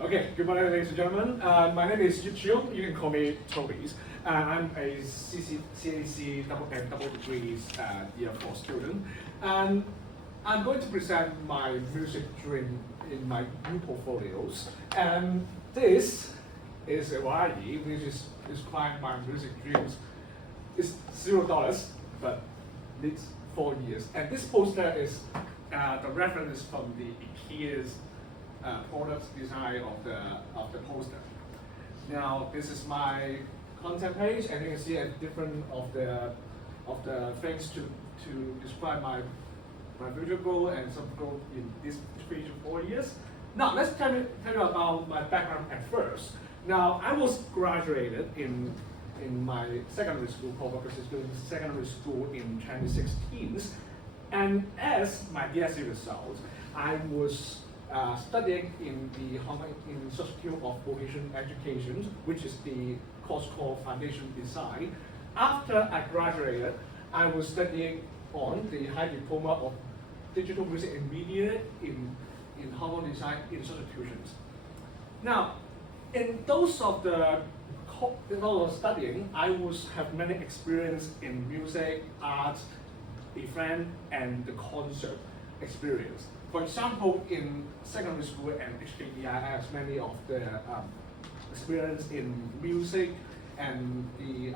Okay, good morning, ladies and gentlemen. My name is Yu Chiu. You can call me Tobies. I'm a CAC double degrees year 4 student. And I'm going to present my music dream in my new portfolios. And this is a YE, which is described my music dreams. It's $0, but needs 4 years. And this poster is the reference from the IKEA's product design of the poster. Now this is my content page, and you can see a different of the things to describe my future goal and some goal in this 3 to 4 years. Now let's tell you about my background at first. Now I was graduated in my secondary school, Paul Secondary School in 2016, and as my DSE result, I was studying in the Hong Kong Institute of Vocational Education, which is the course called Foundation Design. After I graduated, I was studying on the High Diploma of Digital Music and Media in Hong Kong Design institutions. Now, in those of the studying, I have many experience in music, art, event, and the concert experience. For example, in secondary school and HKDI, I have many of the experience in music and the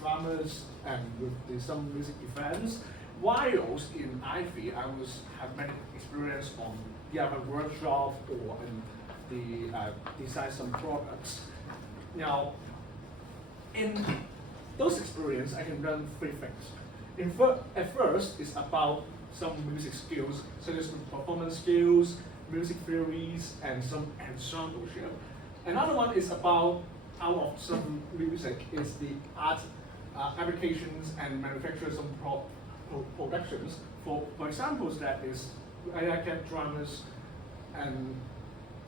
dramas and with some music events. While in Ivy, I have many experience on DIY workshop or in the design some products. Now, in those experience, I can learn 3 things. At first, it's about some music skills, such as performance skills, music theories, and some ensembleship. Another one is about, out of some music, is the art applications and manufacture some productions. For examples, that is, I get dramas and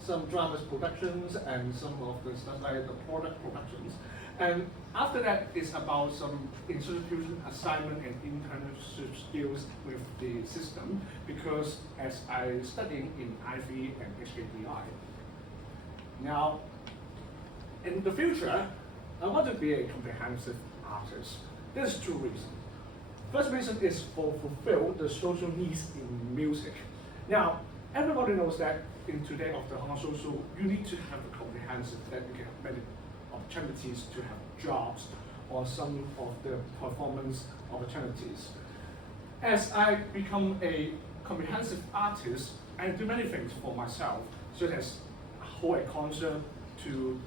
some dramas productions and some of the stuff like the product productions. And after that, it's about some institution assignment and internship skills with the system, because as I studying in Ivy and HKDI. Now, in the future, I want to be a comprehensive artist. There's 2 reasons. First reason is for fulfill the social needs in music. Now, everybody knows that in today of the Hong Kong social, you need to have a comprehensive, that you can have many opportunities to have jobs or some of the performance opportunities. As I become a comprehensive artist, I do many things for myself, such as hold a concert, to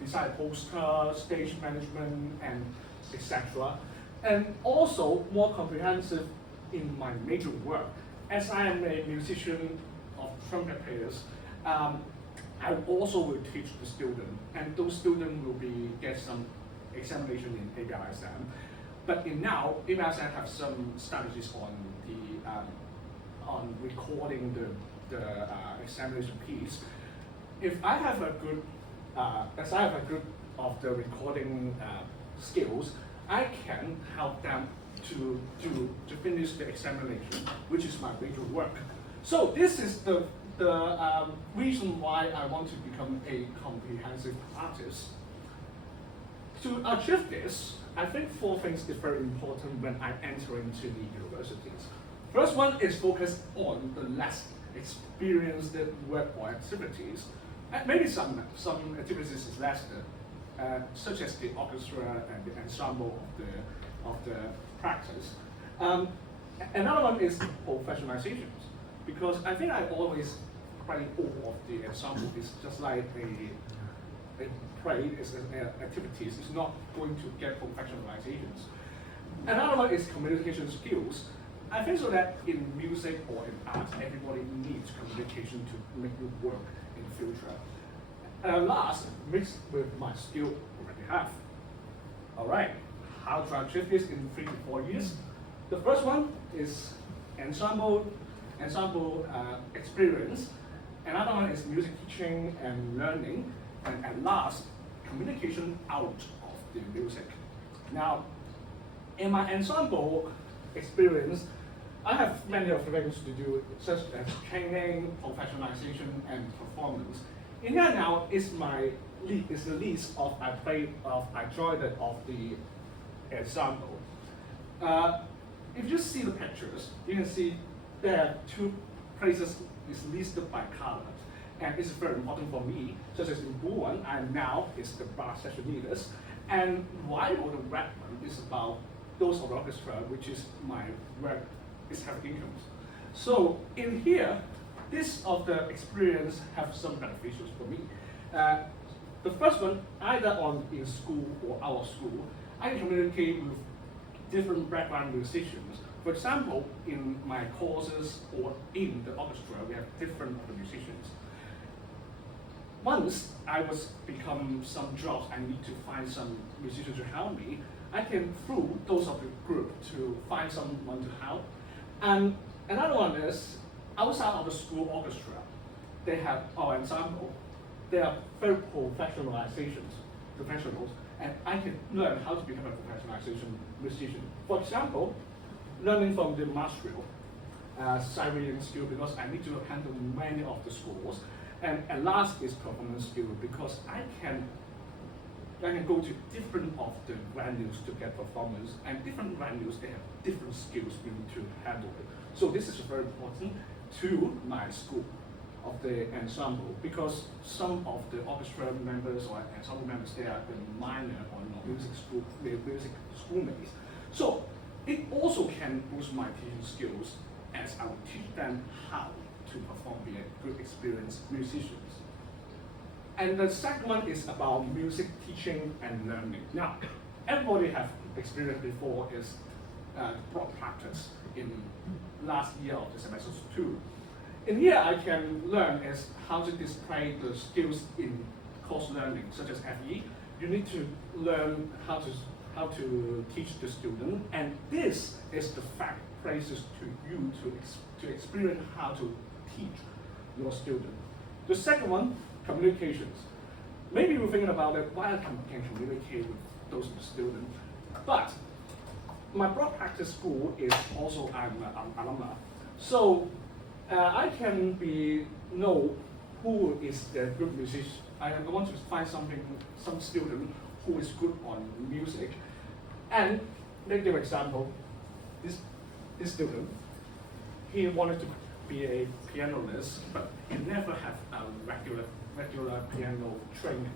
design a poster, stage management, and etc. And also more comprehensive in my major work. As I am a musician of trumpet players, I also will teach the student, and those students will get some examination in ABRSM. But in now, ABRSM have some strategies on the on recording the examination piece. If I have a good, as I have a good of the recording skills, I can help them to finish the examination, which is my major work. So this is the reason why I want to become a comprehensive artist. To achieve this, I think 4 things is very important when I enter into the universities. First one is focus on the less experienced work or activities. And maybe some activities is less, such as the orchestra and the ensemble of the practice. Another one is professionalizations, because I think I always play all of the ensemble is just like a play is activities. It's not going to get professionalizations. Another one is communication skills. I think so that in music or in art, everybody needs communication to make it work in the future. And last, mixed with my skill already have. All right, how to achieve this in 3 to 4 years? The first one is ensemble experience. Another one is music teaching and learning. And at last, communication out of the music. Now, in my ensemble experience, I have many of things to do, such as training, professionalization, and performance. In here now is the list of I joined of the ensemble. If you see the pictures, you can see there are two places is listed by colors, and it's very important for me. Such as in blue one, and now is the brass section leaders, and white or the red one is about those of the orchestra, which is my work is have incomes. So in here, this of the experience have some beneficials for me. The first one, either in school or out of school, I can communicate with different background musicians. For example, in my courses or in the orchestra, we have different musicians. Once I was become some jobs, I need to find some musicians to help me. I can through those of the group to find someone to help. And another one is outside of the school orchestra, they have our ensemble. They are very professionals, and I can learn how to become a professionalization musician. For example, learning from the maestro, Siberian skill, because I need to handle many of the scores. And last is performance skill, because I can go to different of the venues to get performance, and different venues, they have different skills we need to handle it. So this is very important to my school of the ensemble, because some of the orchestra members or ensemble members, they are the minor or music schoolmates. So it also can boost my teaching skills, as I will teach them how to perform, be a good experienced musicians. And the second one is about music teaching and learning. Now, everybody have experienced before is block practice in last year of the semester 2. In here, I can learn is how to display the skills in course learning, such as FE. You need to learn how to teach the student, and this is the fact places to you to experience how to teach your student. The second one, communications. Maybe you're thinking about it, why I can communicate with those students, but my block practice school is also I'm an alumni. So I can know who is the good musician. I want to find some student who is good on music. And let's give an example. This student, he wanted to be a pianist, but he never had a regular piano training.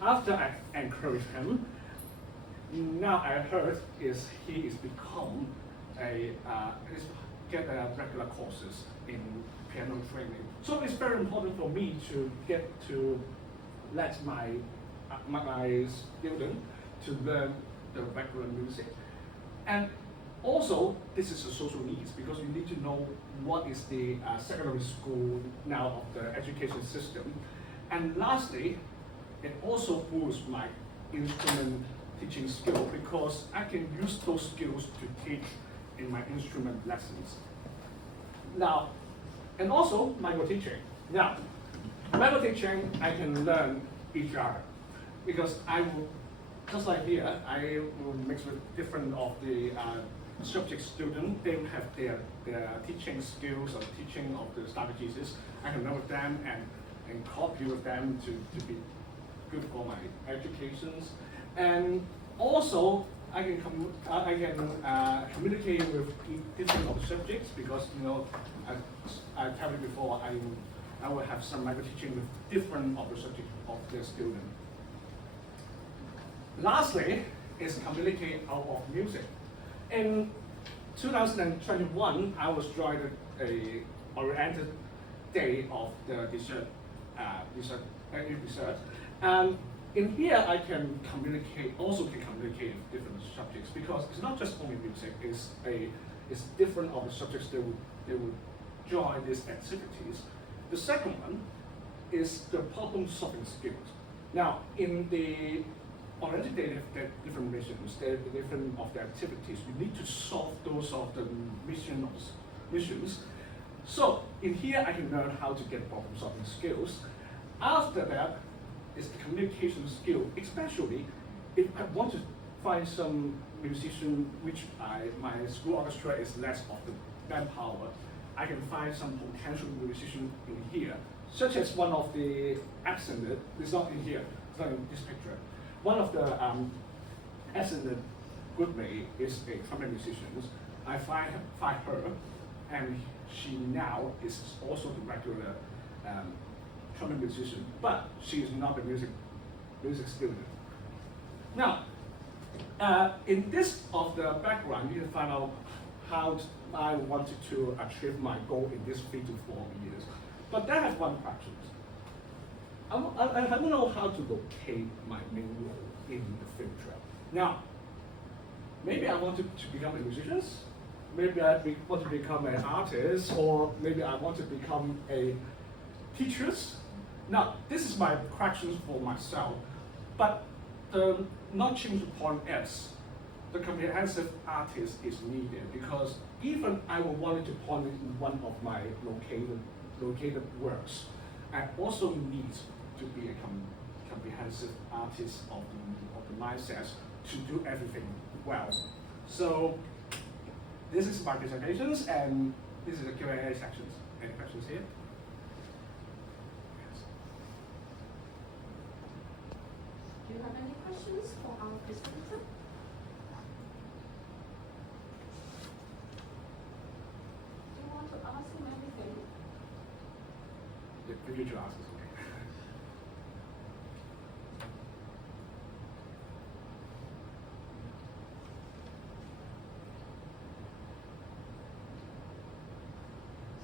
After I encouraged him, now I heard is he is become get regular courses in piano training. So it's very important for me to get to let my student to learn the regular music. And also, this is a social needs, because you need to know what is the secondary school now of the education system. And lastly, it also boosts my instrument teaching skill, because I can use those skills to teach in my instrument lessons. Now, and also micro teaching. Now, micro teaching, I can learn each other, because I will, just like here, I will mix with different of the subject students. They will have their teaching skills or teaching of the strategies. I can learn with them and copy with them to be good for my educations. And also, I can communicate with different of the subjects, because I tell you before, I will have some micro teaching with different of the subjects of the student. Lastly, is communicate out of music. In 2021, I was joined a oriented day of the research, and in here I can communicate, also can communicate with different subjects, because it's not just only music, it's different of the subjects they would join these activities. The second one is the problem solving skills. Now, in the oriented day, they have different missions, they're different of the activities. You need to solve those of the missions. So in here, I can learn how to get problem solving skills. After that is the communication skill, especially if I want to find some musician which my school orchestra is less of the manpower, I can find some potential musician in here. such as one of the ascendant, it's not in here, it's not in this picture. One of the ascendant groupmate is a trumpet musician. I find her, and she now is also the regular trumpet musician, but she is not a music student. Now, in this of the background, you can find out how I wanted to achieve my goal in these 3 to 4 years. But that has one question. I don't know how to locate my main role in the future. Now, maybe I want to become a musician, maybe want to become an artist, or maybe I want to become a teacher. Now, this is my questions for myself, but the not change the point is, the comprehensive artist is needed, because even I will want to point in one of my located works, I also need to be a comprehensive artist of the mindset to do everything well. So this is my presentations, and this is the Q&A sections. Any questions here? Yes. Do you have any questions for our presenter? Do you want to ask him anything? The future ask is okay.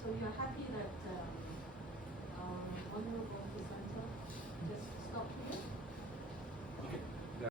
So you're happy that honorable presenter just stopped here?